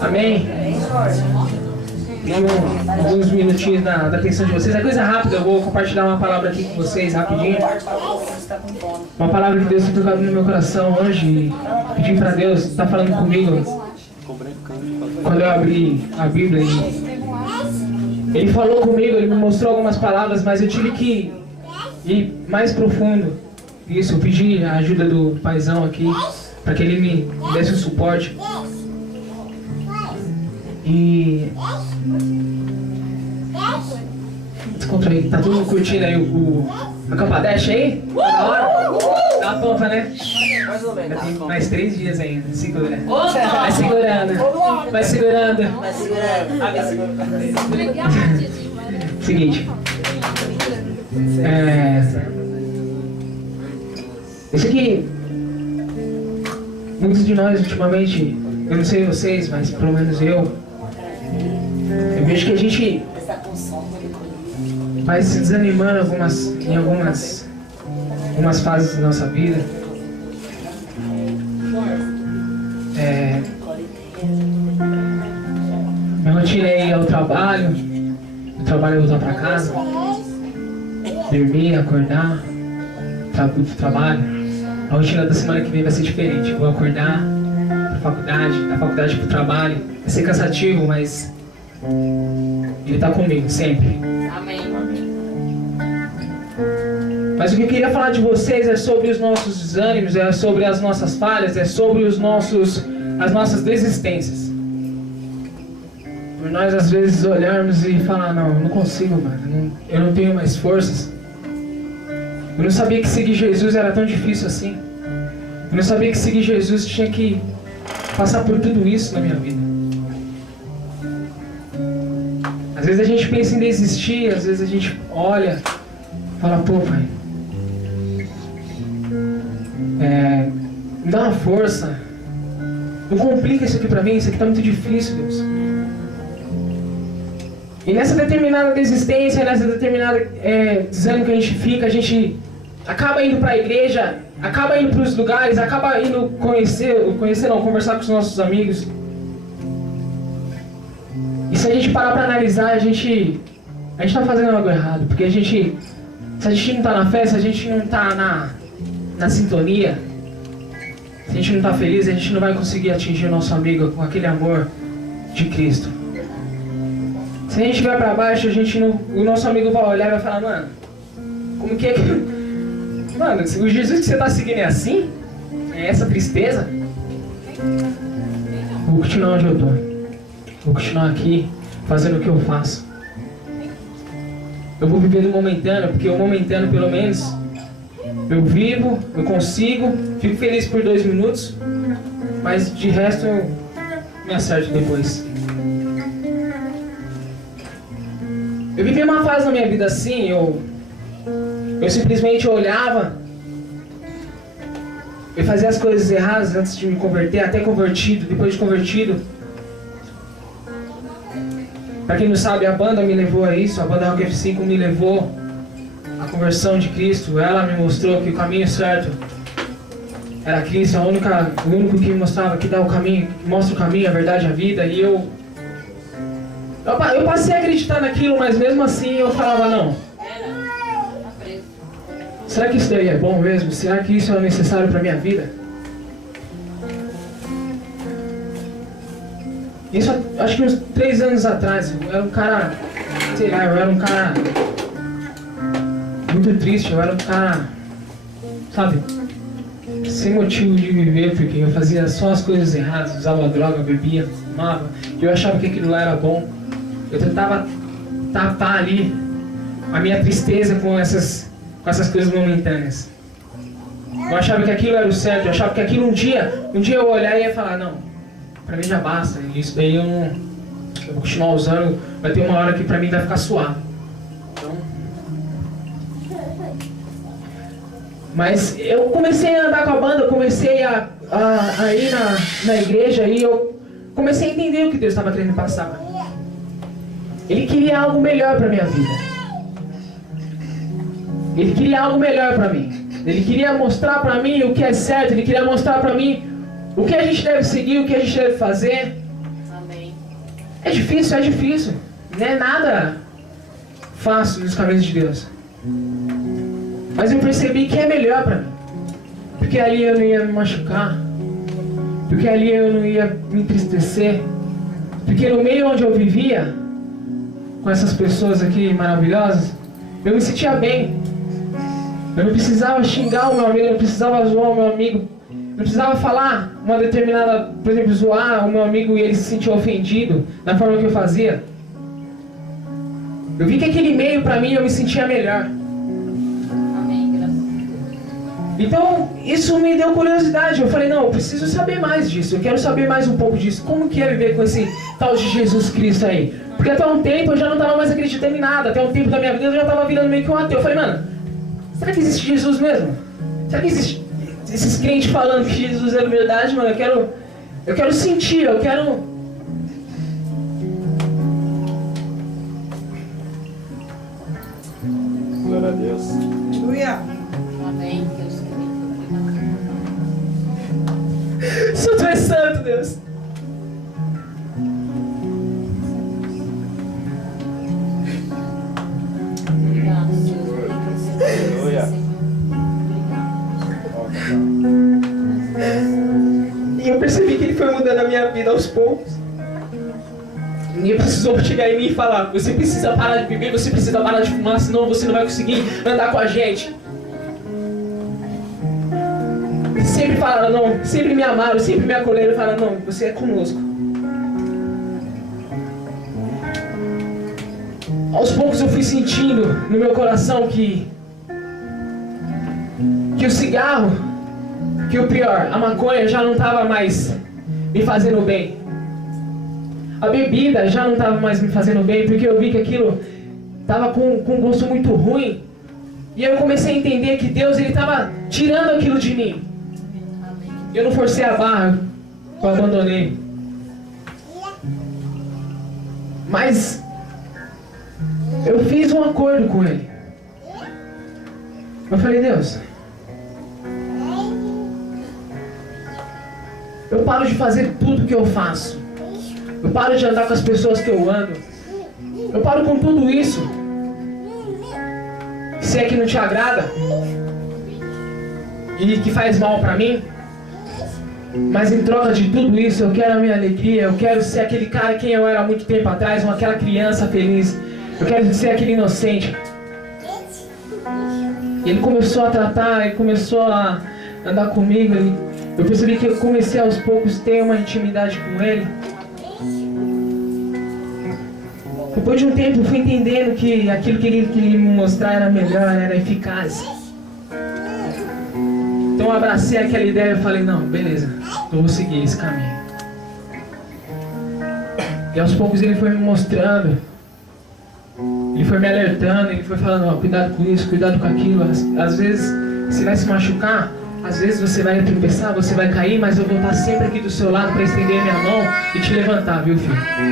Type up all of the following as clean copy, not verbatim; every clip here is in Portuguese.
Amém? Alguns minutinhos da atenção de vocês. É coisa rápida, eu vou compartilhar uma palavra aqui com vocês rapidinho. Uma palavra que Deus tem tocado no meu coração hoje. Pedi para Deus, está falando comigo. Quando eu abri a Bíblia, Ele falou comigo, Ele me mostrou algumas palavras, mas eu tive que ir mais profundo. Isso, eu pedi a ajuda do paizão aqui, para que ele me desse o suporte. E... descontraído, tá todo mundo curtindo aí a Campadeste aí? Da hora? Tá pompa, né? Mais ou menos. Tem mais 3 dias ainda, segura. Vai segurando. Vai segurando. Vai segurando. Seguinte. Isso aqui, muitos de nós ultimamente, eu não sei vocês, mas pelo menos eu vejo que a gente vai se desanimando em algumas fases da nossa vida. Minha rotina é ir ao trabalho, do trabalho eu voltar para casa, dormir, acordar, pro trabalho. A rotina da semana que vem vai ser diferente. Eu vou acordar pra faculdade, da faculdade pro trabalho. Vai ser cansativo, mas Ele tá comigo sempre. Amém. Mas o que eu queria falar de vocês é sobre os nossos desânimos, é sobre as nossas falhas, é sobre as nossas desistências. Por nós às vezes olharmos e falar, não, eu não consigo, mano, eu não tenho mais forças. Eu não sabia que seguir Jesus era tão difícil assim. Eu não sabia que seguir Jesus tinha que passar por tudo isso na minha vida. Às vezes a gente pensa em desistir, às vezes a gente olha e fala, pô, pai, me dá uma força. Não complica isso aqui pra mim, isso aqui tá muito difícil, Deus. E nessa determinada desistência, nessa determinada desânimo que a gente fica, a gente acaba indo para a igreja, acaba indo para os lugares, acaba indo conversar com os nossos amigos. E se a gente parar para analisar, a gente está fazendo algo errado, porque se a gente não está na fé, se a gente não está na sintonia, se a gente não está feliz, a gente não vai conseguir atingir o nosso amigo com aquele amor de Cristo. Se a gente vai para baixo, o nosso amigo vai olhar e vai falar, mano, como que é que... Mano, o Jesus que você está seguindo é assim? É essa tristeza? Vou continuar onde eu estou. Vou continuar aqui, fazendo o que eu faço. Eu vou viver no momentâneo, porque o momentâneo, pelo menos, eu vivo, eu consigo, fico feliz por 2 minutos, mas de resto eu me acerto depois. Eu vivi uma fase na minha vida assim, eu simplesmente olhava, eu fazia as coisas erradas antes de me converter, até convertido, depois de convertido. Pra quem não sabe, a banda me levou a isso, a banda Rock F5 me levou à conversão de Cristo. Ela me mostrou que o caminho certo era Cristo, o único que me mostrava, que dá o caminho, que mostra o caminho, a verdade, a vida. E eu passei a acreditar naquilo, mas mesmo assim eu falava, não. Será que isso daí é bom mesmo? Será que isso é necessário para minha vida? Isso acho que uns 3 anos atrás, eu era um cara, sei lá, eu era um cara muito triste, eu era um cara, sabe, sem motivo de viver, porque eu fazia só as coisas erradas, usava droga, bebia, fumava, e eu achava que aquilo lá era bom. Eu tentava tapar ali a minha tristeza com essas coisas momentâneas. Eu achava que aquilo era o certo, eu achava que aquilo um dia eu olhar e ia falar, não, pra mim já basta, isso daí eu vou continuar usando, vai ter uma hora que pra mim vai ficar suave. Então... Mas eu comecei a andar com a banda, eu comecei a ir na igreja e eu comecei a entender o que Deus estava querendo passar. Ele queria algo melhor pra minha vida. Ele queria algo melhor para mim. Ele queria mostrar para mim o que é certo. Ele queria mostrar para mim o que a gente deve seguir, o que a gente deve fazer. Amém. É difícil, é difícil. Não é nada fácil nos caminhos de Deus. Mas eu percebi que é melhor para mim. Porque ali eu não ia me machucar. Porque ali eu não ia me entristecer. Porque no meio onde eu vivia, com essas pessoas aqui maravilhosas, eu me sentia bem. Eu não precisava xingar o meu amigo, eu não precisava zoar o meu amigo. Não precisava falar uma determinada, por exemplo, zoar o meu amigo e ele se sentir ofendido da forma que eu fazia. Eu vi que aquele meio pra mim eu me sentia melhor. Amém, graças a Deus. Então, isso me deu curiosidade. Eu falei, não, eu preciso saber mais disso. Eu quero saber mais um pouco disso. Como que é viver com esse tal de Jesus Cristo aí? Porque até um tempo eu já não estava mais acreditando em nada. Até um tempo da minha vida eu já estava virando meio que um ateu. Eu falei, mano, será que existe Jesus mesmo? Será que existe esses crentes falando que Jesus é verdade, mano? Eu quero sentir, eu quero... Glória a Deus. Aleluia. Amém, Deus querido. Santo é santo, Deus. Obrigado, Deus. Aleluia. E eu percebi que ele foi mudando a minha vida aos poucos. Ninguém precisou chegar em mim e falar, você precisa parar de beber, você precisa parar de fumar, senão você não vai conseguir andar com a gente. Eles sempre falaram, não, sempre me amaram, sempre me acolheram e falaram, não, você é conosco. Aos poucos eu fui sentindo no meu coração que o cigarro, que o pior, a maconha já não estava mais me fazendo bem. A bebida já não estava mais me fazendo bem, porque eu vi que aquilo estava com um gosto muito ruim. E aí eu comecei a entender que Deus estava tirando aquilo de mim. Eu não forcei a barra, eu abandonei. Mas eu fiz um acordo com Ele. Eu falei, Deus, eu paro de fazer tudo que eu faço. Eu paro de andar com as pessoas que eu ando. Eu paro com tudo isso. Se é que não te agrada e que faz mal pra mim. Mas em troca de tudo isso, eu quero a minha alegria. Eu quero ser aquele cara quem eu era há muito tempo atrás, ou aquela criança feliz. Eu quero ser aquele inocente. E ele começou a tratar, ele começou a andar comigo. Eu percebi que eu comecei aos poucos a ter uma intimidade com ele. Depois de um tempo eu fui entendendo que aquilo que ele queria me mostrar era melhor, era eficaz. Então eu abracei aquela ideia e falei, não, beleza, eu vou seguir esse caminho. E aos poucos ele foi me mostrando, ele foi me alertando, ele foi falando, ó, cuidado com isso, cuidado com aquilo. Às vezes você vai se machucar, às vezes você vai tropeçar, você vai cair, mas eu vou estar sempre aqui do seu lado para estender a minha mão e te levantar, viu, filho?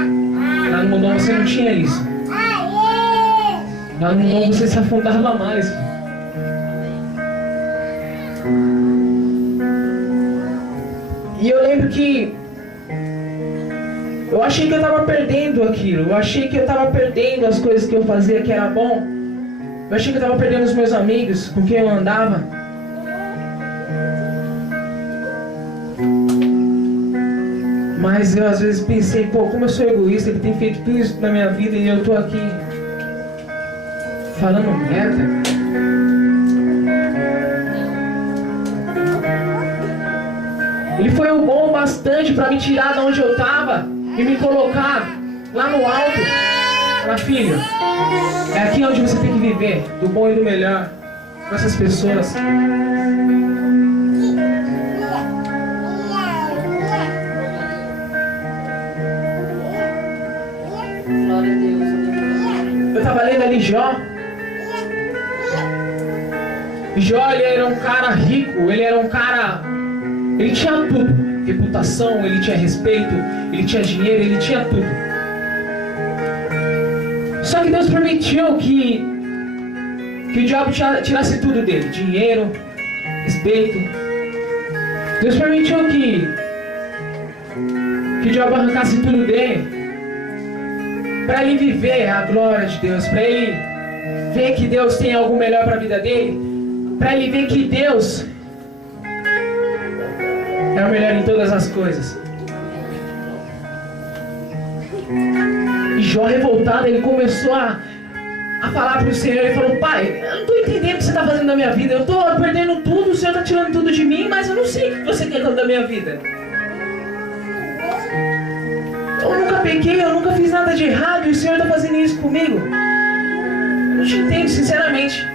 Lá no mundão você não tinha isso. Lá no mundão você se afundava mais. E eu lembro que eu achei que eu estava perdendo aquilo. Eu achei que eu estava perdendo as coisas que eu fazia que era bom. Eu achei que eu estava perdendo os meus amigos com quem eu andava. Mas eu às vezes pensei, pô, como eu sou egoísta, ele tem feito tudo isso na minha vida e eu tô aqui falando merda. Ele foi o bom bastante para me tirar de onde eu tava e me colocar lá no alto. Fala, filho, é aqui onde você tem que viver, do bom e do melhor, com essas pessoas. Glória a Deus. Eu tava lendo ali Jó. Jó, ele era um cara rico, ele era um cara... Ele tinha tudo. Reputação, ele tinha respeito, ele tinha dinheiro, ele tinha tudo. Só que Deus permitiu que o diabo tirasse tudo dele. Dinheiro, respeito. Deus permitiu que o diabo arrancasse tudo dele. para ele viver a glória de Deus, para ele ver que Deus tem algo melhor para a vida dele, para ele ver que Deus é o melhor em todas as coisas. E Jó, revoltado, ele começou a falar para o Senhor. Ele falou: Pai, eu não estou entendendo o que você está fazendo na minha vida. Eu estou perdendo tudo, o Senhor está tirando tudo de mim, mas eu não sei o que você quer da minha vida. Eu nunca pequei, eu nunca fiz nada de errado e o Senhor está fazendo isso comigo. Eu não te entendo, sinceramente.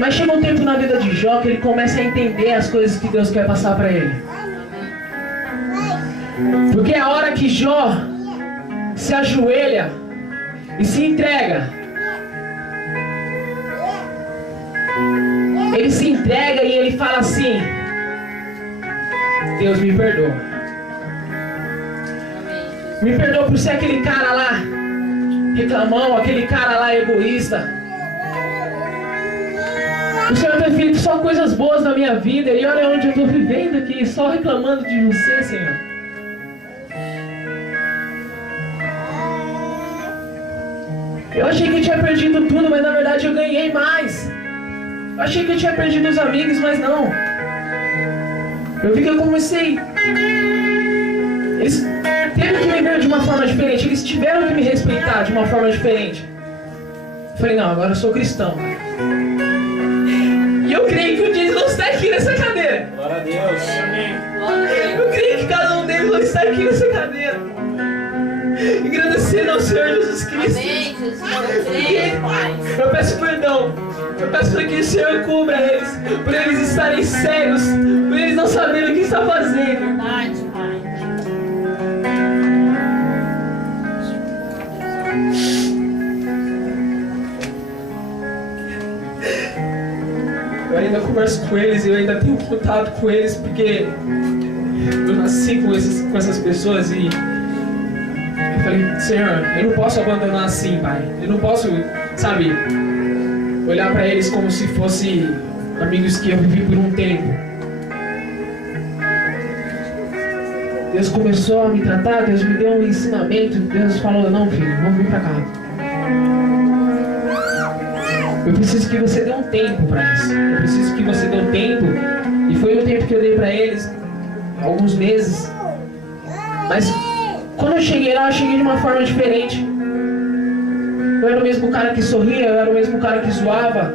Mas chega um tempo na vida de Jó que ele começa a entender as coisas que Deus quer passar para ele. Porque a hora que Jó se ajoelha e se entrega, ele se entrega e ele fala assim: Deus, me perdoa. Me perdoa por ser aquele cara lá reclamão, aquele cara lá egoísta. O Senhor tem feito só coisas boas na minha vida e olha onde eu estou vivendo aqui, só reclamando de você, Senhor. Eu achei que eu tinha perdido tudo, mas na verdade eu ganhei mais. Eu achei que eu tinha perdido os amigos, mas não. Eu vi que eu comecei... Eles tiveram que me ver de uma forma diferente, eles tiveram que me respeitar de uma forma diferente. Eu falei: não, agora eu sou cristão. E eu creio que um dia eles vão estar aqui nessa cadeira. Glória a Deus. Eu creio que cada um deles vai estar aqui nessa cadeira. Agradecendo ao Senhor Jesus Cristo. Amém, Jesus. Eu Pai. Eu peço perdão. Eu peço para que o Senhor cubra eles, por eles estarem cegos, por eles não saberem o que está fazendo. Verdade, Pai. Eu ainda converso com eles, eu ainda tenho contato com eles, porque eu nasci com essas pessoas e eu falei: Senhor, eu não posso abandonar assim, Pai. Eu não posso, sabe, olhar para eles como se fossem amigos que eu vivi por um tempo. Deus começou a me tratar, Deus me deu um ensinamento, Deus falou: não, filho, vamos vir para cá. Eu preciso que você dê um tempo para isso. Eu preciso que você dê um tempo. E foi o tempo que eu dei para eles, alguns meses. Mas quando eu cheguei lá, eu cheguei de uma forma diferente. Eu era o mesmo cara que sorria, eu era o mesmo cara que zoava.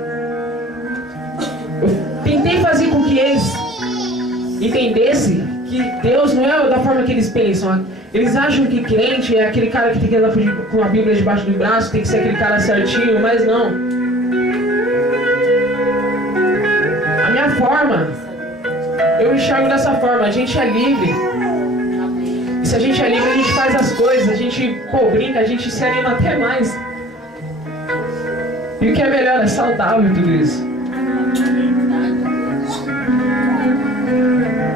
Eu tentei fazer com que eles entendessem que Deus não é da forma que eles pensam. Eles acham que crente é aquele cara que tem que andar com a Bíblia debaixo do braço, tem que ser aquele cara certinho, mas não. A minha forma, eu enxergo dessa forma: a gente é livre. E se a gente é livre, a gente faz as coisas, a gente brinca, a gente se anima até mais. E o que é melhor, é saudável tudo isso.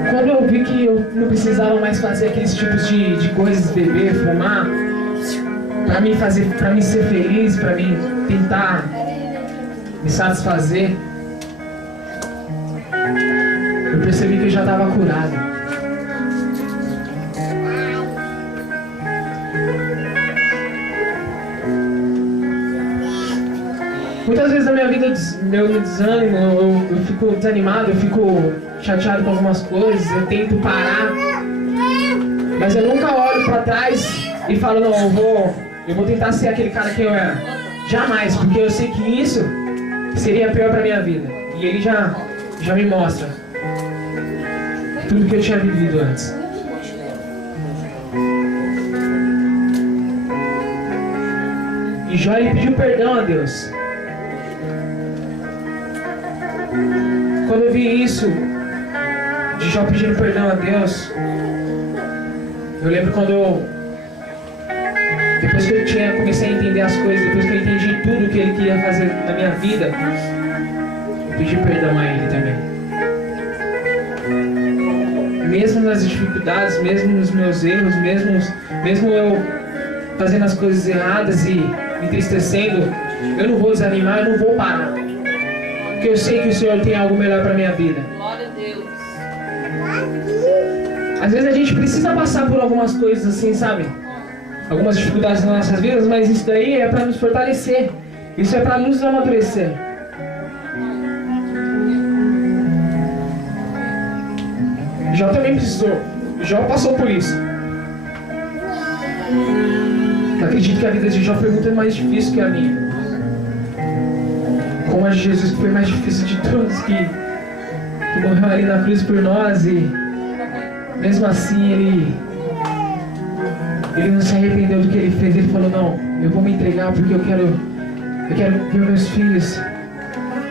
Quando eu vi que eu não precisava mais fazer aqueles tipos de coisas, beber, fumar, pra mim ser feliz, pra mim tentar me satisfazer, eu percebi que eu já estava curado. Muitas vezes na minha vida meu desânimo, eu fico desanimado, eu fico chateado com algumas coisas, eu tento parar, mas eu nunca olho para trás e falo: não, eu vou tentar ser aquele cara que eu era. Jamais, porque eu sei que isso seria pior para minha vida. E ele já me mostra tudo que eu tinha vivido antes. E Jó, ele pediu perdão a Deus. Quando eu vi isso, de Jó pedindo perdão a Deus, eu lembro quando depois que eu comecei a entender as coisas, depois que eu entendi tudo que ele queria fazer na minha vida, eu pedi perdão a ele também. Mesmo nas dificuldades, mesmo nos meus erros, mesmo eu fazendo as coisas erradas e me entristecendo, eu não vou desanimar, eu não vou parar. Porque eu sei que o Senhor tem algo melhor para minha vida. Glória a Deus. Às vezes a gente precisa passar por algumas coisas assim, sabe? Algumas dificuldades nas nossas vidas, mas isso daí é para nos fortalecer. Isso é para nos amadurecer. Jó também precisou. Jó passou por isso. Eu acredito que a vida de Jó foi muito mais difícil que a minha. Como a de Jesus, que foi mais difícil de todos, que morreu ali na cruz por nós, e mesmo assim ele não se arrependeu do que ele fez. Ele falou: não, eu vou me entregar porque eu quero ver meus filhos,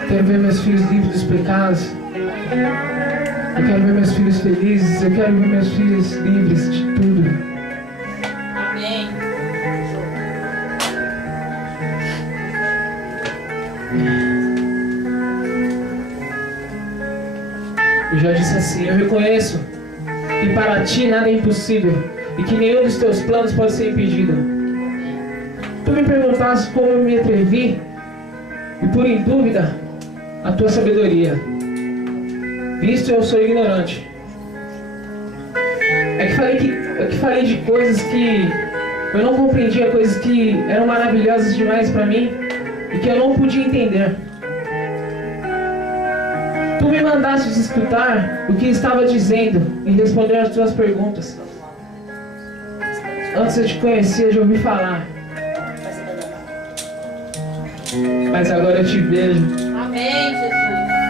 quero ver meus filhos livres dos pecados, eu quero ver meus filhos felizes, eu quero ver meus filhos livres de tudo. Amém. Eu já disse assim: eu reconheço que para ti nada é impossível e que nenhum dos teus planos pode ser impedido. Tu me perguntaste como eu me atrevi, e por em dúvida a tua sabedoria, visto eu sou ignorante. É que falei de coisas que eu não compreendia, coisas que eram maravilhosas demais para mim e que eu não podia entender. Tu me mandaste escutar o que estava dizendo e responder às tuas perguntas. Antes eu te conhecia, já ouvi falar, mas agora eu te vejo. Amém, Jesus.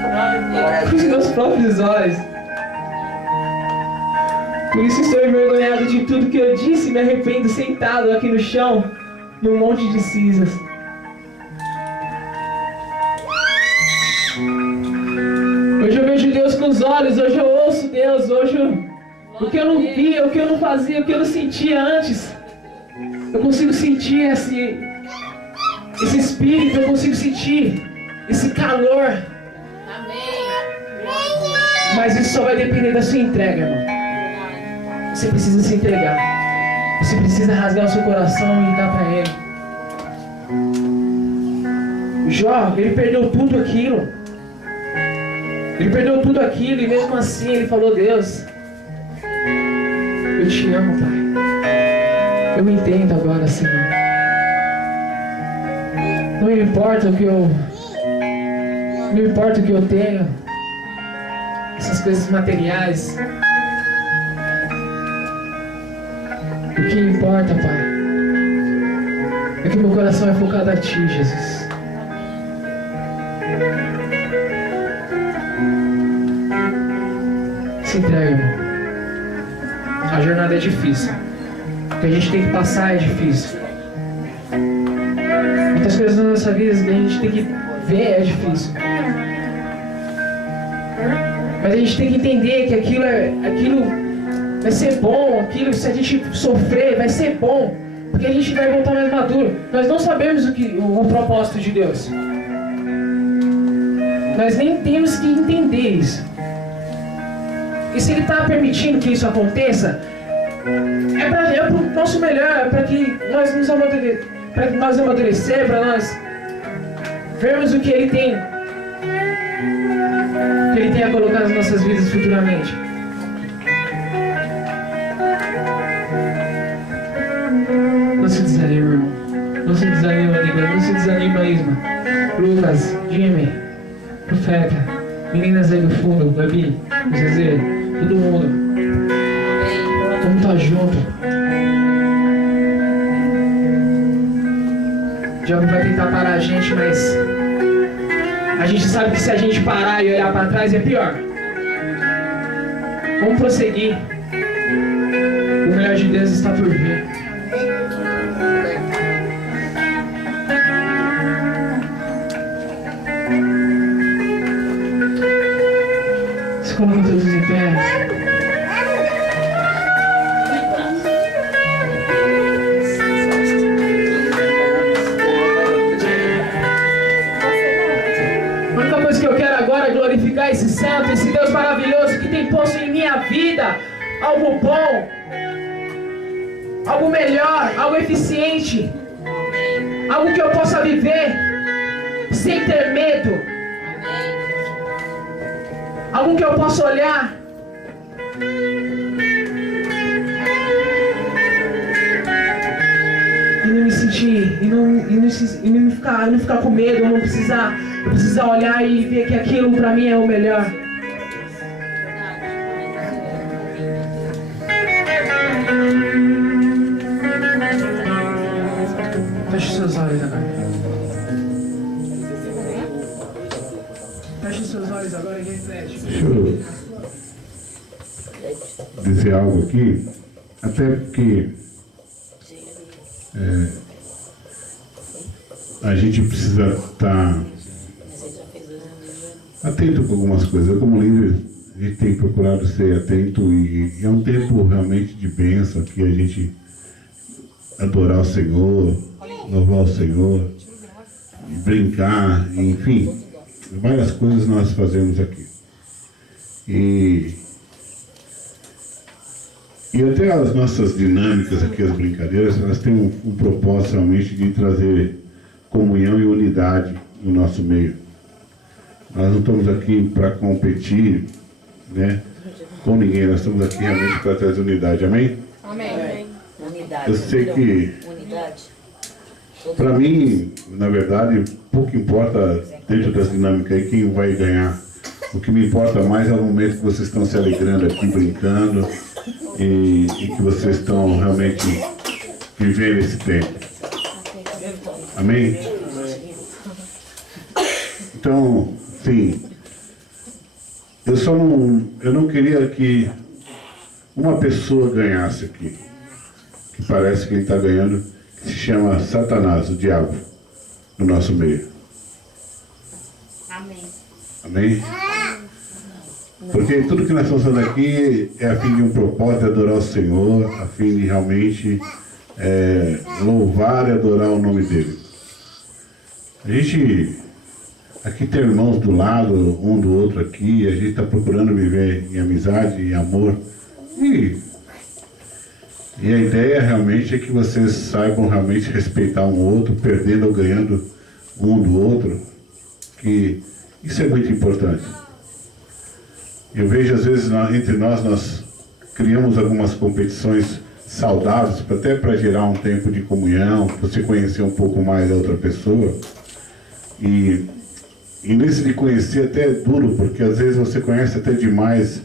Glória a Deus. Com os meus próprios olhos. Por isso estou envergonhado de tudo que eu disse e me arrependo sentado aqui no chão, num monte de cinzas. Hoje eu vejo Deus com os olhos, hoje eu ouço Deus, hoje o que eu não via, o que eu não fazia, o que eu não sentia antes, eu consigo sentir esse espírito, eu consigo sentir esse calor. Amém. Mas isso só vai depender da sua entrega, irmão. Você precisa se entregar. Você precisa rasgar o seu coração e dar para Ele. Jó, ele perdeu tudo aquilo. Ele perdeu tudo aquilo e mesmo assim ele falou: Deus, eu te amo, Pai. Eu entendo agora, Senhor. Não me importa o que eu... Não importa o que eu tenho, essas coisas materiais. O que importa, Pai, é que meu coração é focado a Ti, Jesus. Se entrega, irmão. A jornada é difícil. O que a gente tem que passar é difícil. Muitas coisas na nossa vida que a gente tem que ver é difícil. Mas a gente tem que entender que aquilo vai ser bom, aquilo, se a gente sofrer, vai ser bom, porque a gente vai voltar mais maduro. Nós não sabemos o propósito de Deus. Nós nem temos que entender isso. E se Ele está permitindo que isso aconteça, é para o nosso melhor, é para que nós nos amadurecer, para nós vermos o que Ele tem a colocar nas nossas vidas futuramente. Não se desanima, irmão. Não se desanima, amiga. Não se desanima, Isma. Lucas, Jimmy, Profeta, meninas aí do fundo, Gabi, Zezé, todo mundo. Vamos estar junto. O diabo vai tentar parar a gente, mas a gente sabe que se a gente parar e olhar para trás é pior. Vamos prosseguir. O melhor de Deus está por vir. Se coloca todos em pé. A única coisa que eu quero agora é glorificar esse santo, esse Deus maravilhoso que tem posto em minha vida algo bom, algo melhor, algo eficiente, algo que eu possa viver sem ter medo, algo que eu possa olhar não ficar com medo, eu precisar olhar e ver que aquilo para mim é o melhor. Feche seus olhos agora. Feche seus olhos agora e reflete. Deixa eu dizer algo aqui, até porque a gente precisa estar atento com algumas coisas. Eu, como líder, a gente tem procurado ser atento e é um tempo realmente de bênção aqui, a gente adorar o Senhor, louvar o Senhor, brincar, enfim, várias coisas nós fazemos aqui. E até as nossas dinâmicas aqui, as brincadeiras, elas têm um propósito realmente de trazer comunhão e unidade no nosso meio. Nós não estamos aqui para competir, né, com ninguém, nós estamos aqui realmente para trazer unidade. Amém? Amém. Unidade. Eu sei que, Unidade. para mim, na verdade, pouco importa dentro das dinâmicas aí quem vai ganhar. O que me importa mais é o momento que vocês estão se alegrando aqui, brincando, e que vocês estão realmente vivendo esse tempo. Amém? Então, sim, eu não queria que uma pessoa ganhasse aqui, que parece que ele está ganhando, que se chama Satanás, o diabo, no nosso meio. Amém. Amém? Porque tudo que nós estamos fazendo aqui é a fim de um propósito de adorar o Senhor, a fim de realmente louvar e adorar o nome dele. A gente aqui tem irmãos do lado, um do outro aqui, a gente está procurando viver em amizade, em amor. E a ideia realmente é que vocês saibam realmente respeitar um outro, perdendo ou ganhando um do outro, que isso é muito importante. Eu vejo às vezes entre nós criamos algumas competições saudáveis, até para gerar um tempo de comunhão, para você conhecer um pouco mais a outra pessoa. E nesse de conhecer até é duro, porque às vezes você conhece até demais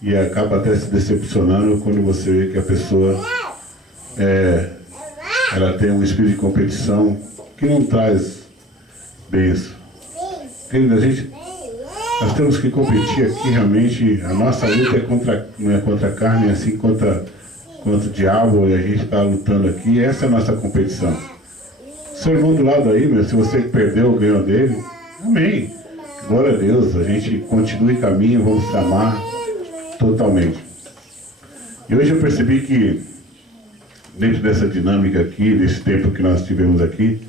e acaba até se decepcionando quando você vê que a pessoa ela tem um espírito de competição que não traz bênção. Nós temos que competir aqui realmente, a nossa luta não é contra a carne, é assim contra o diabo, e a gente está lutando aqui, essa é a nossa competição. Seu irmão do lado aí, se você perdeu ou ganhou dele, amém. Glória a Deus, a gente continue caminho, vamos se amar totalmente. E hoje eu percebi que, dentro dessa dinâmica aqui, desse tempo que nós tivemos aqui,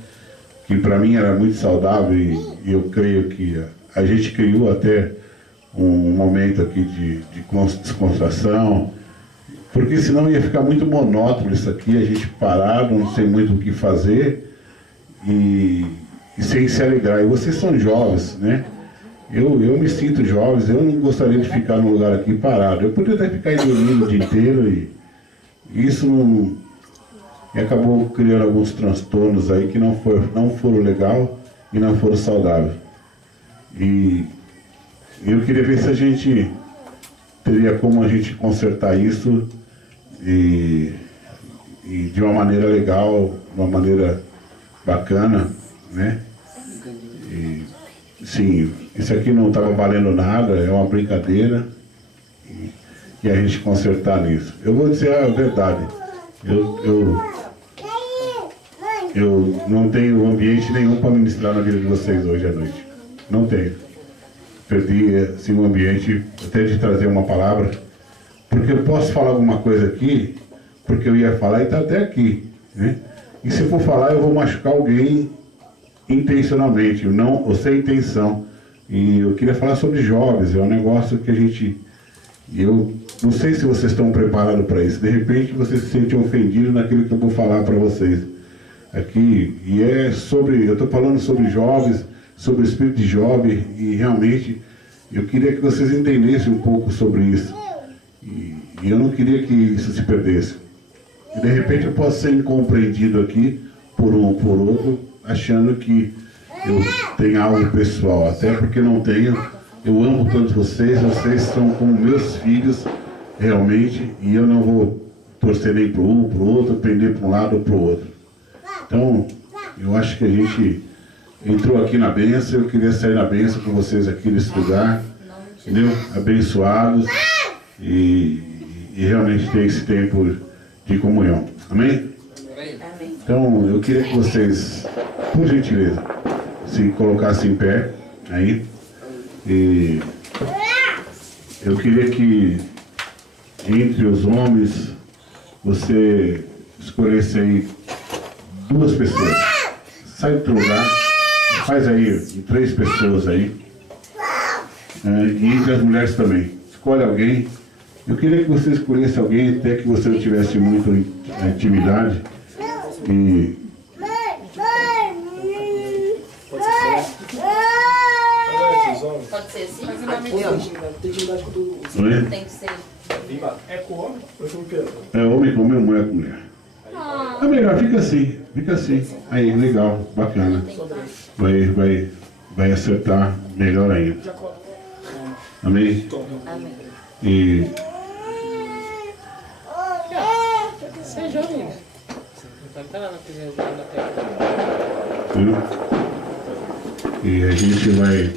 que para mim era muito saudável e eu creio que a gente criou até um momento aqui de descontração, porque senão ia ficar muito monótono isso aqui, a gente parado, não sei muito o que fazer e sem se alegrar. E vocês são jovens, né? Eu me sinto jovem, eu não gostaria de ficar num lugar aqui parado. Eu poderia até ficar aí dormindo o dia inteiro e isso não... E acabou criando alguns transtornos aí que não foram legal e não foram saudáveis. E eu queria ver se a gente teria como a gente consertar isso e de uma maneira legal, de uma maneira bacana, né? E, sim, isso aqui não estava valendo nada, é uma brincadeira e a gente consertar nisso. Eu vou dizer a verdade, eu não tenho ambiente nenhum para ministrar na vida de vocês hoje à noite. Não tenho. Perdi assim, o ambiente até de trazer uma palavra, porque eu posso falar alguma coisa aqui, porque eu ia falar e está até aqui, né? E se eu for falar, eu vou machucar alguém intencionalmente, não, ou sem intenção. E eu queria falar sobre jovens, é um negócio que a gente... Eu não sei se vocês estão preparados para isso. De repente vocês se sentem ofendidos naquilo que eu vou falar para vocês aqui. E é sobre... Eu estou falando sobre jovens, sobre o espírito de jovem, e realmente eu queria que vocês entendessem um pouco sobre isso. E eu não queria que isso se perdesse. E de repente eu posso ser incompreendido aqui, por um ou por outro, achando que eu tenho algo pessoal, até porque não tenho. Eu amo todos vocês, vocês são como meus filhos, realmente, e eu não vou torcer nem para um, para o outro, pender para um lado ou para o outro. Então, eu acho que a gente entrou aqui na bênção, eu queria sair na bênção com vocês aqui nesse lugar, entendeu? Abençoados e realmente ter esse tempo de comunhão. Amém? Então, eu queria que vocês, por gentileza, se colocassem em pé aí. E eu queria que entre os homens você escolhesse aí 2 pessoas. Sai do teu lugar, faz aí 3 pessoas aí. E entre as mulheres também. Escolhe alguém. Eu queria que você escolhesse alguém até que você não tivesse muita intimidade. E Pode ser assim? Tem intimidade com todo mundo. não é? Tem que ser. É com homem ou com mulher? É homem com homem, mulher com mulher. É melhor, fica assim, fica assim. Aí, legal, bacana. Vai acertar melhor ainda. Amém? Amém. E Seja homem. Não tá lá na cozinha jogando na tela. viu? E a gente vai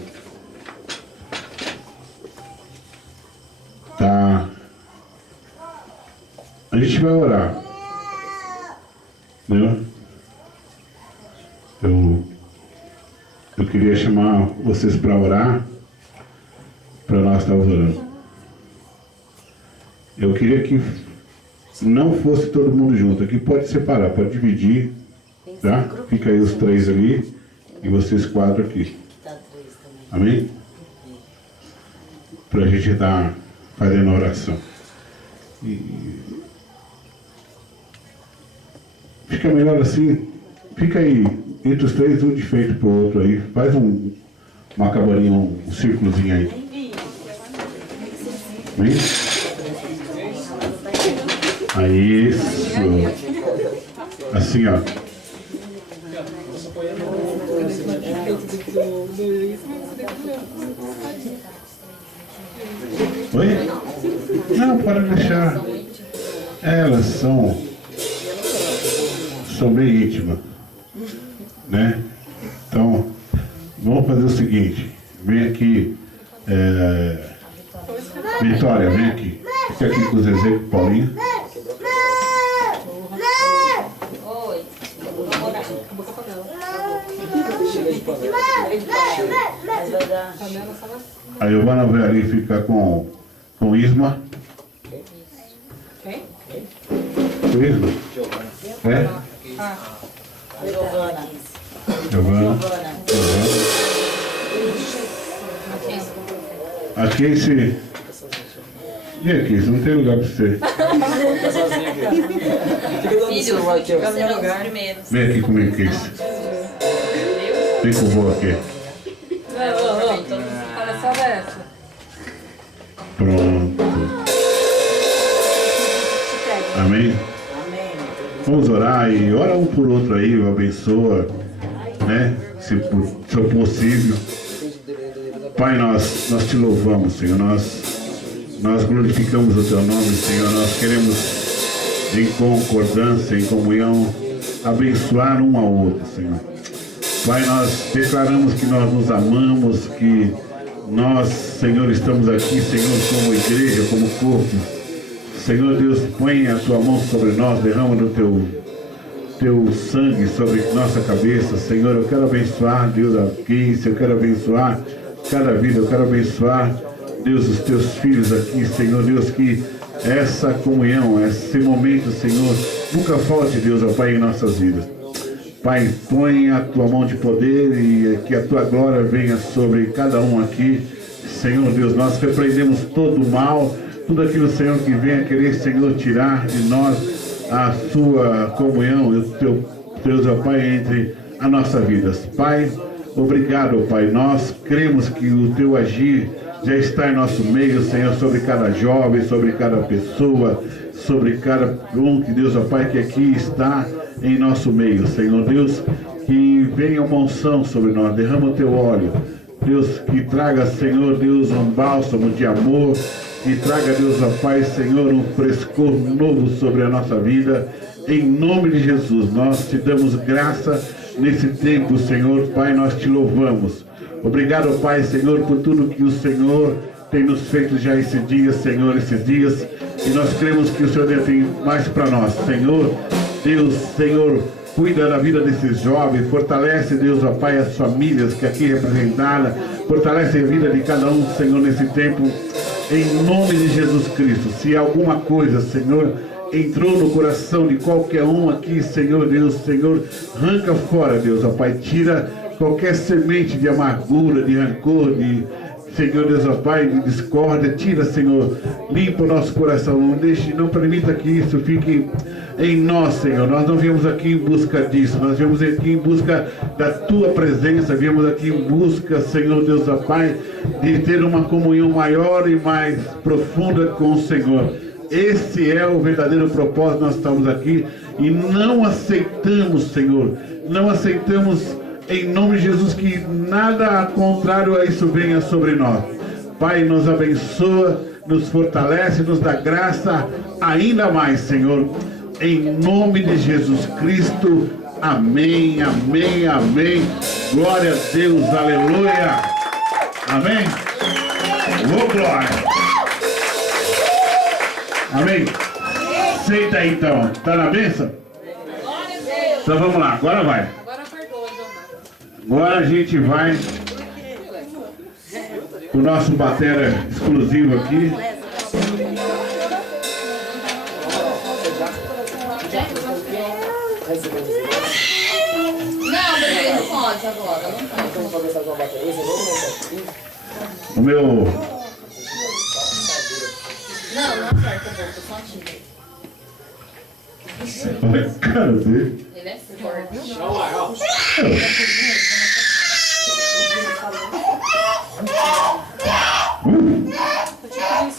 a gente vai orar, viu? Eu queria chamar vocês para orar, para nós estar orando. Eu queria que não fosse todo mundo junto, aqui pode separar, pode dividir, tá? Fica aí os 3 ali e vocês 4 aqui. Amém? Para a gente estar fazendo a oração. E fica melhor assim, fica aí entre os 3, um de frente pro outro aí, faz uma cabaninha, um círculozinho aí. Amém? Aí, isso. Assim, ó. Oi? Não, pode deixar. Elas são bem íntimas, né? Então, vamos fazer o seguinte. Vem aqui, Vitória, vem aqui. Fica aqui com o Zezé e com o Paulinho. Oi. Vamos orar. A Giovana vai ali ficar com Isma. Quem? Com Isma? É? Giovana. Giovana. Aqui esse. E aqui, isso não tem lugar pra você. Filho, fica no lugar primeiro. Vem aqui comigo, Cris. Vem com o vô aqui. Olha só dessa. Pronto. Amém? Vamos orar e ora um por outro aí, abençoa, né? Se for possível. Pai, nós te louvamos, Senhor. Nós glorificamos o Teu nome, Senhor. Nós queremos, em concordância, em comunhão, abençoar um ao outro, Senhor. Pai, nós declaramos que nós nos amamos, que nós, Senhor, estamos aqui, Senhor, como igreja, como corpo. Senhor Deus, põe a Tua mão sobre nós, derrama do Teu sangue sobre nossa cabeça. Senhor, eu quero abençoar, Deus, a Kiss, eu quero abençoar cada vida, eu quero abençoar, Deus, os Teus filhos aqui, Senhor Deus, que essa comunhão, esse momento, Senhor, nunca falte, Deus, ó Pai, em nossas vidas. Pai, põe a Tua mão de poder e que a Tua glória venha sobre cada um aqui. Senhor Deus, nós repreendemos todo o mal, tudo aquilo, Senhor, que venha querer, Senhor, tirar de nós a Sua comunhão, o Teu Deus, ó Pai, entre a nossa vida. Pai, obrigado, Pai. Nós cremos que o Teu agir já está em nosso meio, Senhor, sobre cada jovem, sobre cada pessoa, sobre cada um que Deus, ó Pai, que aqui está em nosso meio, Senhor Deus, que venha uma unção sobre nós, derrama o teu óleo, Deus, que traga, Senhor Deus, um bálsamo de amor, que traga, Deus, a paz, Senhor, um frescor novo sobre a nossa vida, em nome de Jesus. Nós te damos graça nesse tempo, Senhor, Pai, nós te louvamos. Obrigado, Pai, Senhor, por tudo que o Senhor tem nos feito já esses dias, Senhor, esses dias, e nós cremos que o Senhor tem mais para nós, Senhor. Deus, Senhor, cuida da vida desses jovens, fortalece, Deus, ó Pai, as famílias que aqui representadas, fortalece a vida de cada um, Senhor, nesse tempo, em nome de Jesus Cristo. Se alguma coisa, Senhor, entrou no coração de qualquer um aqui, Senhor Deus, Senhor, arranca fora, Deus, ó Pai, tira qualquer semente de amargura, de rancor, de, Senhor Deus, ó Pai, de discórdia, tira, Senhor, limpa o nosso coração, não deixe, não permita que isso fique em nós, Senhor. Nós não viemos aqui em busca disso, nós viemos aqui em busca da Tua presença, viemos aqui em busca, Senhor Deus, ó Pai, de ter uma comunhão maior e mais profunda com o Senhor. Esse é o verdadeiro propósito, nós estamos aqui e não aceitamos, Senhor, não aceitamos em nome de Jesus que nada contrário a isso venha sobre nós. Pai, nos abençoa, nos fortalece, nos dá graça ainda mais, Senhor, em nome de Jesus Cristo. Amém, amém, amém. Glória a Deus, aleluia. Amém. Oh, glória. Amém? Senta aí então. Tá na bênção? Então vamos lá, agora vai. Agora a gente vai o nosso batera exclusivo aqui. Não, bebê, não pode agora. Não pode. O meu... Não acerta, eu tô só tira. Olha a cara dele. Ele é forte.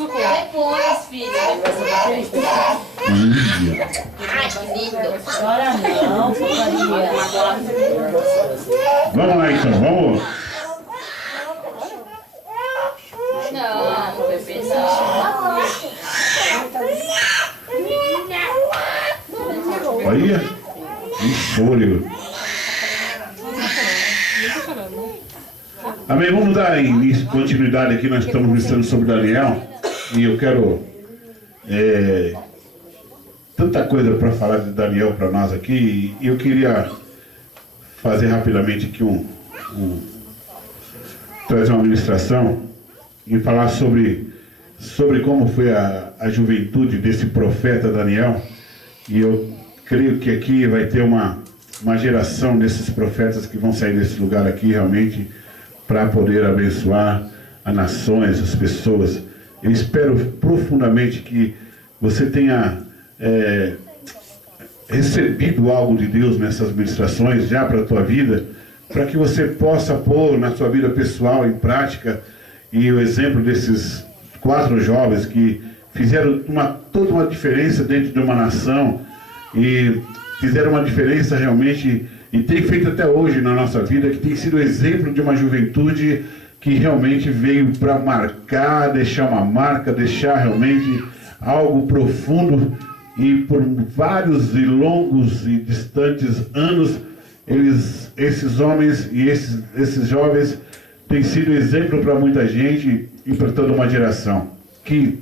Depois, filho. Ai, que lindo. Chora não, Maria. Vamos lá então, vamos. Não, bebê, não. Olha, que fôlego. Amém, vamos dar continuidade aqui, nós estamos ministrando sobre Daniel. E eu quero tanta coisa para falar de Daniel para nós aqui. E eu queria fazer rapidamente aqui trazer uma ministração e falar sobre como foi a juventude desse profeta Daniel. E eu creio que aqui vai ter uma geração desses profetas que vão sair desse lugar aqui realmente para poder abençoar as nações, as pessoas. Eu espero profundamente que você tenha recebido algo de Deus nessas ministrações já para a tua vida, para que você possa pôr na sua vida pessoal em prática. E o exemplo desses 4 jovens que fizeram toda uma diferença dentro de uma nação e fizeram uma diferença realmente, e tem feito até hoje na nossa vida, que tem sido exemplo de uma juventude que realmente veio para marcar, deixar uma marca, deixar realmente algo profundo. E por vários e longos e distantes anos, esses homens e esses jovens têm sido exemplo para muita gente e para toda uma geração. Que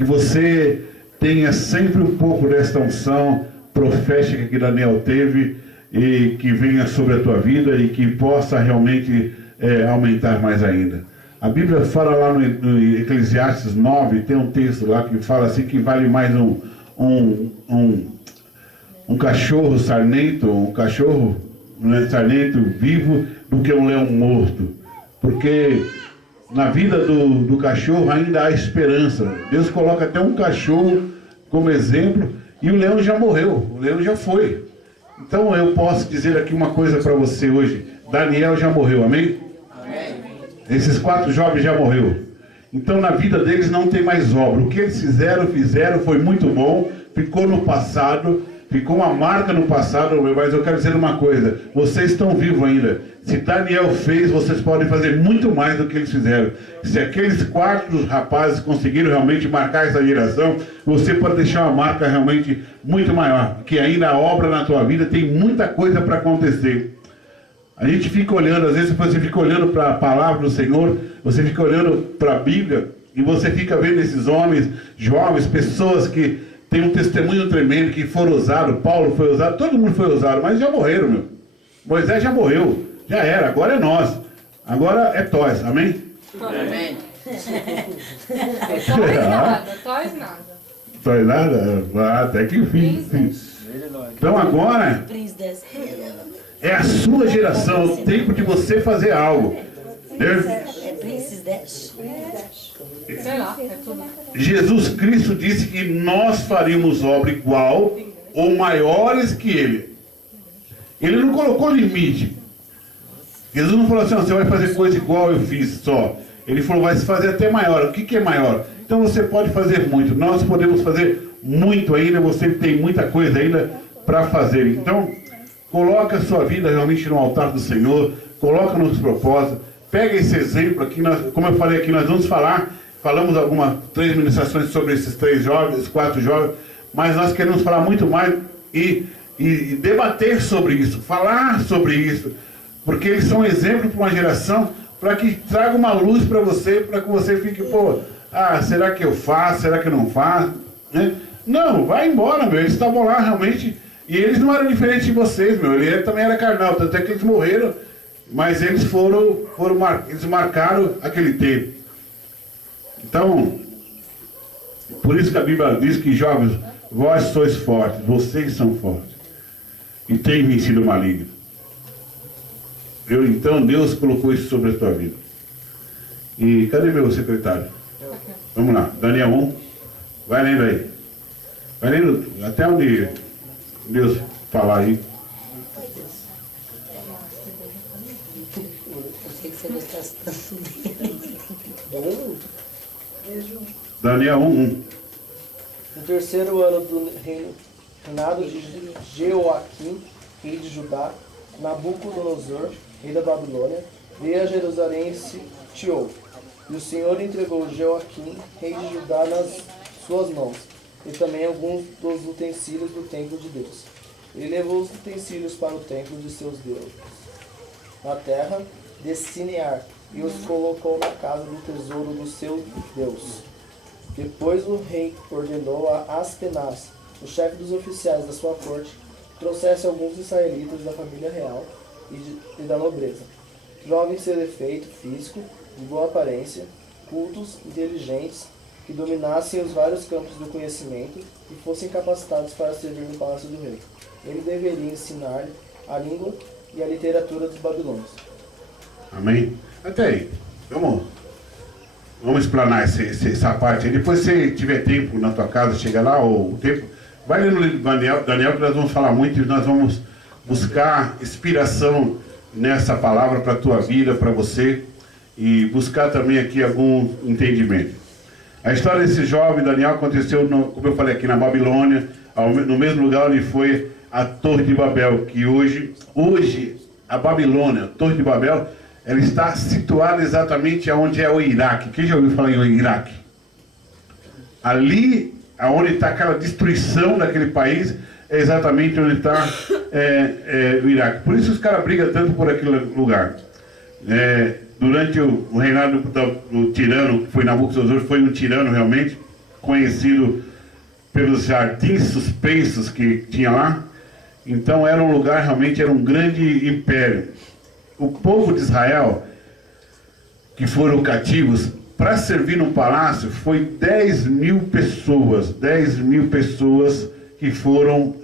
você tenha sempre um pouco desta unção profética que Daniel teve e que venha sobre a tua vida e que possa realmente aumentar mais ainda. A Bíblia fala lá no Eclesiastes 9, tem um texto lá que fala assim que vale mais um cachorro sarnento, sarnento vivo do que um leão morto. Porque na vida do cachorro ainda há esperança. Deus coloca até um cachorro como exemplo e o leão já morreu, o leão já foi. Então eu posso dizer aqui uma coisa para você hoje. Daniel já morreu, amém? Esses 4 jovens já morreu. Então na vida deles não tem mais obra. O que eles fizeram, foi muito bom, ficou no passado, ficou uma marca no passado, mas eu quero dizer uma coisa, vocês estão vivos ainda. Se Daniel fez, vocês podem fazer muito mais do que eles fizeram. Se aqueles 4 rapazes conseguiram realmente marcar essa geração, você pode deixar uma marca realmente muito maior, que ainda a obra na tua vida tem muita coisa para acontecer. A gente fica olhando, às vezes você fica olhando para a palavra do Senhor, você fica olhando para a Bíblia, e você fica vendo esses homens, jovens, pessoas que têm um testemunho tremendo, que foram usados, Paulo foi usado, todo mundo foi usado, mas já morreram, meu. Moisés já morreu, já era, agora é nós, agora é Toys, amém? Amém. Toys nada. Toys nada? Ah, até que enfim. Então agora é a sua geração, é o tempo de você fazer algo. Sei lá, é tudo. Jesus Cristo disse que nós faríamos obra igual ou maiores que Ele. Ele não colocou limite. Jesus não falou assim, você vai fazer coisa igual eu fiz só. Ele falou, vai se fazer até maior. O que é maior? Então você pode fazer muito. Nós podemos fazer muito ainda. Você tem muita coisa ainda para fazer. Então, coloca a sua vida realmente no altar do Senhor. Coloca nos propósitos. Pega esse exemplo aqui. Como eu falei aqui, nós vamos falamos 3 ministrações sobre esses 3 jovens, 4 jovens. Mas nós queremos falar muito mais e debater sobre isso. Falar sobre isso. Porque eles são exemplo para uma geração, para que traga uma luz para você, para que você fique, pô, será que eu faço? Será que eu não faço? Né? Não, vai embora, meu. Eles estavam lá realmente, e eles não eram diferentes de vocês, meu. Ele também era carnal, tanto é que eles morreram, mas eles eles marcaram aquele tempo. Então, por isso que a Bíblia diz que, jovens, vós sois fortes, vocês são fortes, e tem vencido o maligno. Então Deus colocou isso sobre a tua vida. E cadê meu secretário? Vamos lá, Daniel 1. Vai lendo aí. Vai lendo até onde Deus falar aí. Daniel 1. No terceiro ano do reinado de Jeoaquim, rei de Judá, Nabucodonosor, rei da Babilônia, veio a Jerusalém e sitiou. E o Senhor entregou Jeoaquim, rei de Judá, nas suas mãos, e também alguns dos utensílios do templo de Deus. Ele levou os utensílios para o templo de seus deuses, na terra de Sinear, e os colocou na casa do tesouro do seu Deus. Depois o rei ordenou a Aspenaz, o chefe dos oficiais da sua corte, que trouxesse alguns israelitas da família real e da nobreza, jovens sem defeito físico, de boa aparência, cultos, inteligentes, que dominassem os vários campos do conhecimento e fossem capacitados para servir no palácio do rei. Ele deveria ensinar a língua e a literatura dos babilônios. Amém? Até aí. Vamos explanar essa parte aí. Depois, se tiver tempo na tua casa, chega lá, ou o tempo, vai lendo o livro de Daniel, que nós vamos falar muito e nós vamos buscar inspiração nessa palavra para a tua vida, para você, e buscar também aqui algum entendimento. A história desse jovem Daniel aconteceu, como eu falei aqui, na Babilônia, no mesmo lugar onde foi a Torre de Babel, que hoje a Babilônia, a Torre de Babel, ela está situada exatamente onde é o Iraque. Quem já ouviu falar em Iraque? Ali, onde está aquela destruição daquele país, é exatamente onde está o Iraque. Por isso os caras brigam tanto por aquele lugar. Durante o reinado do tirano, que foi Nabucodonosor, foi um tirano realmente, conhecido pelos jardins suspensos que tinha lá. Então era um lugar, realmente era um grande império. O povo de Israel, que foram cativos, para servir no palácio, foi 10 mil pessoas que foram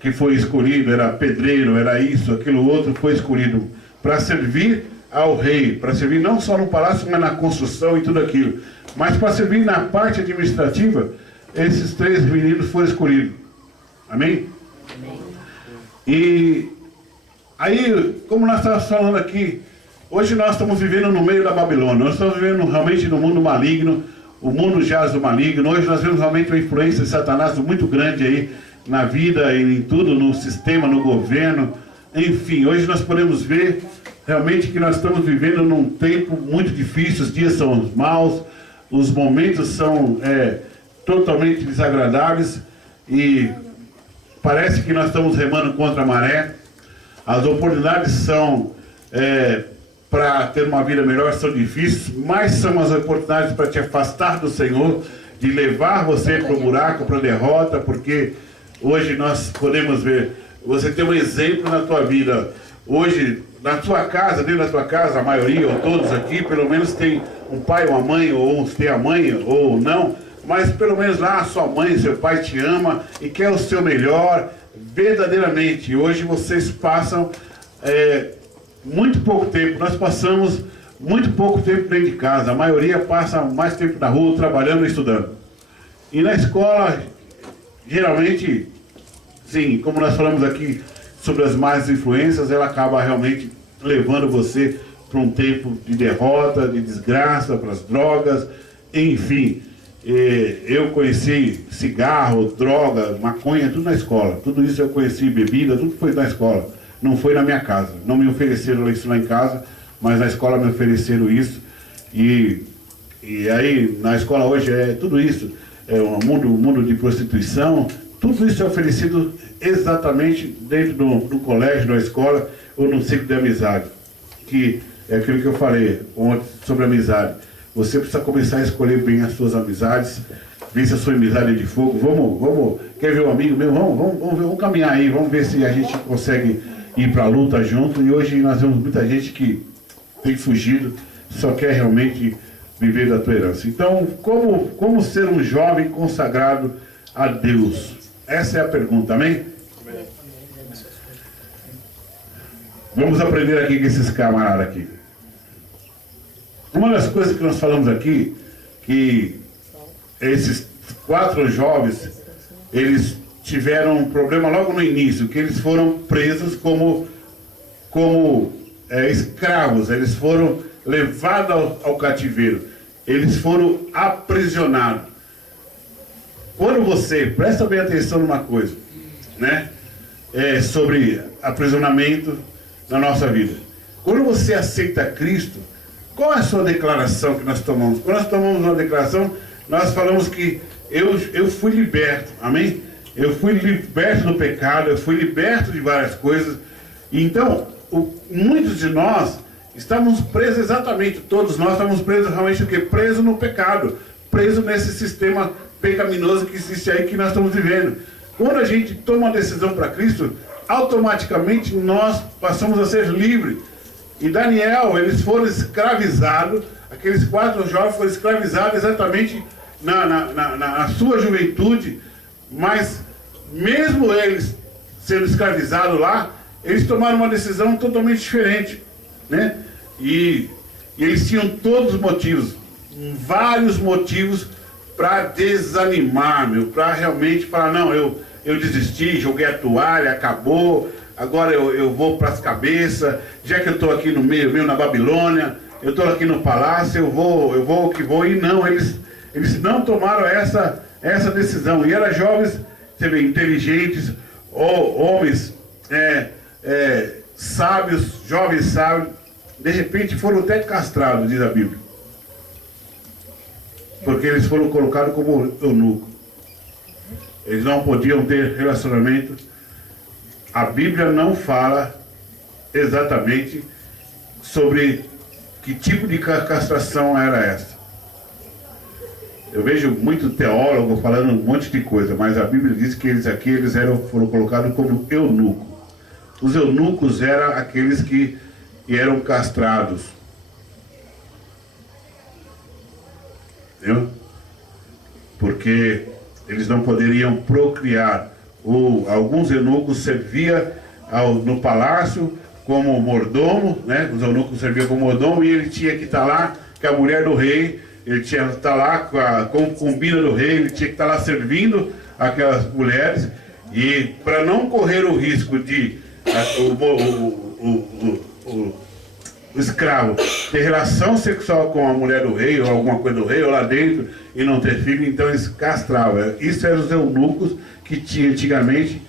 que foi escolhido, era pedreiro, era isso, aquilo outro, foi escolhido para servir ao rei, para servir não só no palácio, mas na construção e tudo aquilo, mas para servir na parte administrativa. Esses 3 meninos foram escolhidos. Amém? Amém. E aí, como nós estamos falando aqui, hoje nós estamos vivendo no meio da Babilônia, nós estamos vivendo realmente no mundo maligno, o mundo jaz do maligno. Hoje nós vemos realmente uma influência de Satanás muito grande aí na vida, em tudo, no sistema, no governo. Enfim, hoje nós podemos ver realmente que nós estamos vivendo num tempo muito difícil. Os dias são maus, os momentos são totalmente desagradáveis e parece que nós estamos remando contra a maré. As oportunidades são para ter uma vida melhor, são difíceis, mas são as oportunidades para te afastar do Senhor, de levar você para o buraco, para a derrota, porque hoje nós podemos ver, você tem um exemplo na tua vida. Hoje, na tua casa, dentro da tua casa, a maioria ou todos aqui, pelo menos tem um pai, uma mãe, ou uns tem a mãe ou não, mas pelo menos lá a sua mãe, seu pai te ama e quer o seu melhor, verdadeiramente. Hoje vocês passam muito pouco tempo, nós passamos muito pouco tempo dentro de casa, a maioria passa mais tempo na rua, trabalhando e estudando. E na escola, geralmente, sim, como nós falamos aqui sobre as más influências, ela acaba realmente levando você para um tempo de derrota, de desgraça, para as drogas, enfim. Eu conheci cigarro, droga, maconha, tudo na escola. Tudo isso eu conheci, bebida, tudo foi na escola. Não foi na minha casa. Não me ofereceram isso lá em casa, mas na escola me ofereceram isso. E aí, na escola hoje é tudo isso. É um mundo de prostituição. Tudo isso é oferecido exatamente dentro do colégio, da escola ou no ciclo de amizade. Que é aquilo que eu falei ontem sobre amizade. Você precisa começar a escolher bem as suas amizades, ver se a sua amizade é de fogo. Vamos, quer ver um amigo meu? Vamos caminhar aí, vamos ver se a gente consegue ir para a luta junto. E hoje nós vemos muita gente que tem fugido, só quer realmente viver da tua herança. Então, como ser um jovem consagrado a Deus? Essa é a pergunta, amém? Vamos aprender aqui com esses camaradas aqui. Uma das coisas que nós falamos aqui, que esses 4 jovens, eles tiveram um problema logo no início, que eles foram presos como escravos, eles foram levados ao cativeiro, eles foram aprisionados. Quando você, presta bem atenção numa coisa, né, sobre aprisionamento na nossa vida. Quando você aceita Cristo, qual é a sua declaração que nós tomamos? Quando nós tomamos uma declaração, nós falamos que eu fui liberto, amém? Eu fui liberto do pecado, eu fui liberto de várias coisas. Então, muitos de nós estamos presos exatamente, todos nós estamos presos realmente o quê? Presos no pecado, presos nesse sistema pecaminoso que existe aí, que nós estamos vivendo. Quando a gente toma uma decisão para Cristo, automaticamente nós passamos a ser livres. E Daniel, eles foram escravizados, aqueles 4 jovens foram escravizados exatamente na sua juventude, mas mesmo eles sendo escravizados lá, eles tomaram uma decisão totalmente diferente, né? E eles tinham todos os motivos, vários motivos para desanimar, para realmente falar, não, eu desisti, joguei a toalha, acabou, agora eu vou para as cabeças, já que eu estou aqui no meio na Babilônia, eu estou aqui no palácio, eu vou que vou. E não, eles não tomaram essa decisão. E eram jovens, você vê, inteligentes, homens sábios, jovens sábios, de repente foram até castrados, diz a Bíblia. Porque eles foram colocados como eunuco. Eles não podiam ter relacionamento. A Bíblia não fala exatamente sobre que tipo de castração era essa. Eu vejo muito teólogo falando um monte de coisa, mas a Bíblia diz que eles foram colocados como eunuco. Os eunucos eram aqueles que eram castrados. Entendeu? Porque eles não poderiam procriar. Alguns eunucos serviam no palácio como mordomo, né? Os eunucos serviam como mordomo e ele tinha que estar lá com a mulher do rei, ele tinha que estar lá com a concubina do rei, ele tinha que estar lá servindo aquelas mulheres, e para não correr o risco de o escravo ter relação sexual com a mulher do rei, ou alguma coisa do rei, ou lá dentro, e não ter filho, então eles castravam. Isso eram os eunucos que tinha antigamente,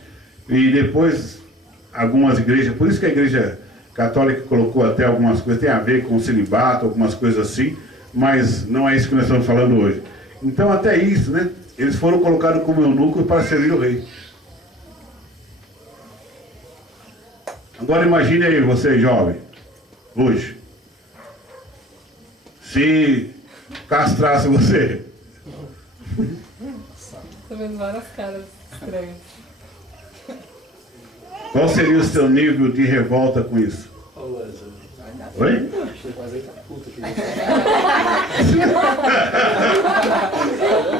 e depois algumas igrejas, por isso que a igreja católica colocou até algumas coisas, tem a ver com o celibato, algumas coisas assim, mas não é isso que nós estamos falando hoje. Então até isso, né? Eles foram colocados como eunucos para servir o rei. Agora imagine aí você, jovem, hoje, se castrasse você. Tô vendo várias caras estranhas. Qual seria o seu nível de revolta com isso? Oi?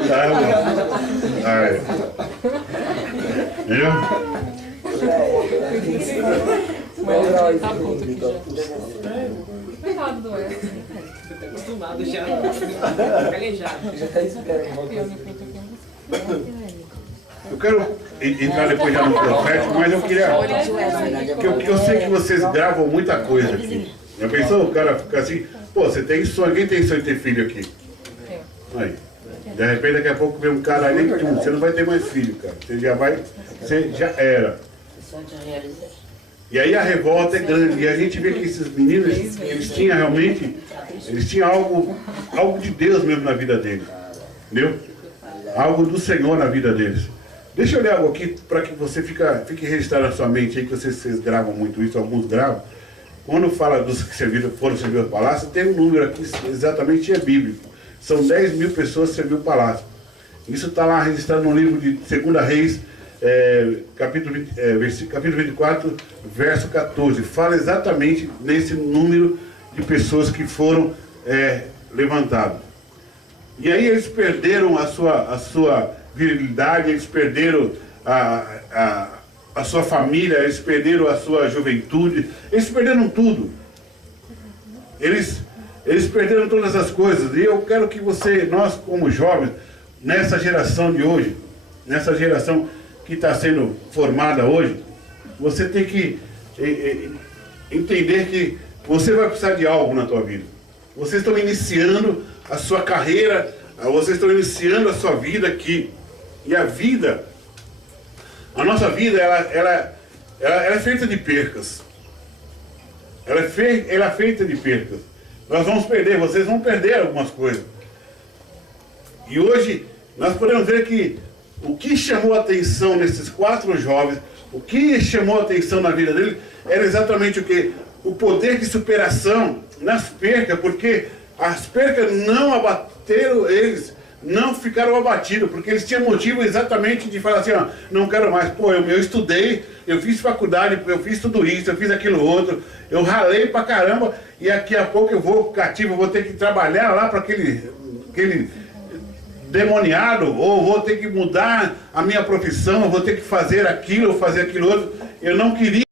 Tá bom. Aí. Eu? Mas tá puto aqui já. Coitado do Wesley. Acostumado já. Calejado. Já tá esperando. Eu quero entrar depois já no profético, mas eu queria... Porque eu sei que vocês gravam muita coisa aqui. Já pensou? O cara fica assim... Pô, você tem sonho... Quem tem sonho de ter filho aqui? Aí. De repente, daqui a pouco vem um cara aí, você não vai ter mais filho, cara. Você já vai... Você já era. E aí a revolta é grande. E a gente vê que esses meninos, eles tinham realmente... Eles tinham algo de Deus mesmo na vida deles. Entendeu? Algo do Senhor na vida deles. Deixa eu ler algo aqui para que você fique registrado na sua mente aí, que vocês gravam muito isso, alguns gravam. Quando fala dos que foram servir ao palácio, tem um número aqui, exatamente é bíblico. São 10 mil pessoas que serviram o palácio. Isso está lá registrado no livro de 2 Reis, capítulo 24, verso 14. Fala exatamente nesse número de pessoas que foram levantadas. E aí eles perderam a sua virilidade, eles perderam a sua família, eles perderam a sua juventude, eles perderam tudo. Eles perderam todas as coisas. E eu quero que nós como jovens, nessa geração de hoje, nessa geração que está sendo formada hoje, você tem que entender que você vai precisar de algo na tua vida. Vocês estão iniciando a sua carreira, vocês estão iniciando a sua vida aqui. E a nossa vida, ela é feita de percas. Ela é feita de percas. Nós vamos perder, vocês vão perder algumas coisas. E hoje, nós podemos ver que o que chamou a atenção nesses 4 jovens, o que chamou a atenção na vida deles, era exatamente o quê? O poder de superação nas percas, porque as percas não abateram eles, não ficaram abatidos, porque eles tinham motivo exatamente de falar assim, ó, não quero mais, pô, eu estudei, eu fiz faculdade, eu fiz tudo isso, eu fiz aquilo outro, eu ralei pra caramba, e daqui a pouco eu vou cativo, eu vou ter que trabalhar lá para aquele demoniado, ou vou ter que mudar a minha profissão, eu vou ter que fazer aquilo ou fazer aquilo outro. Eu não queria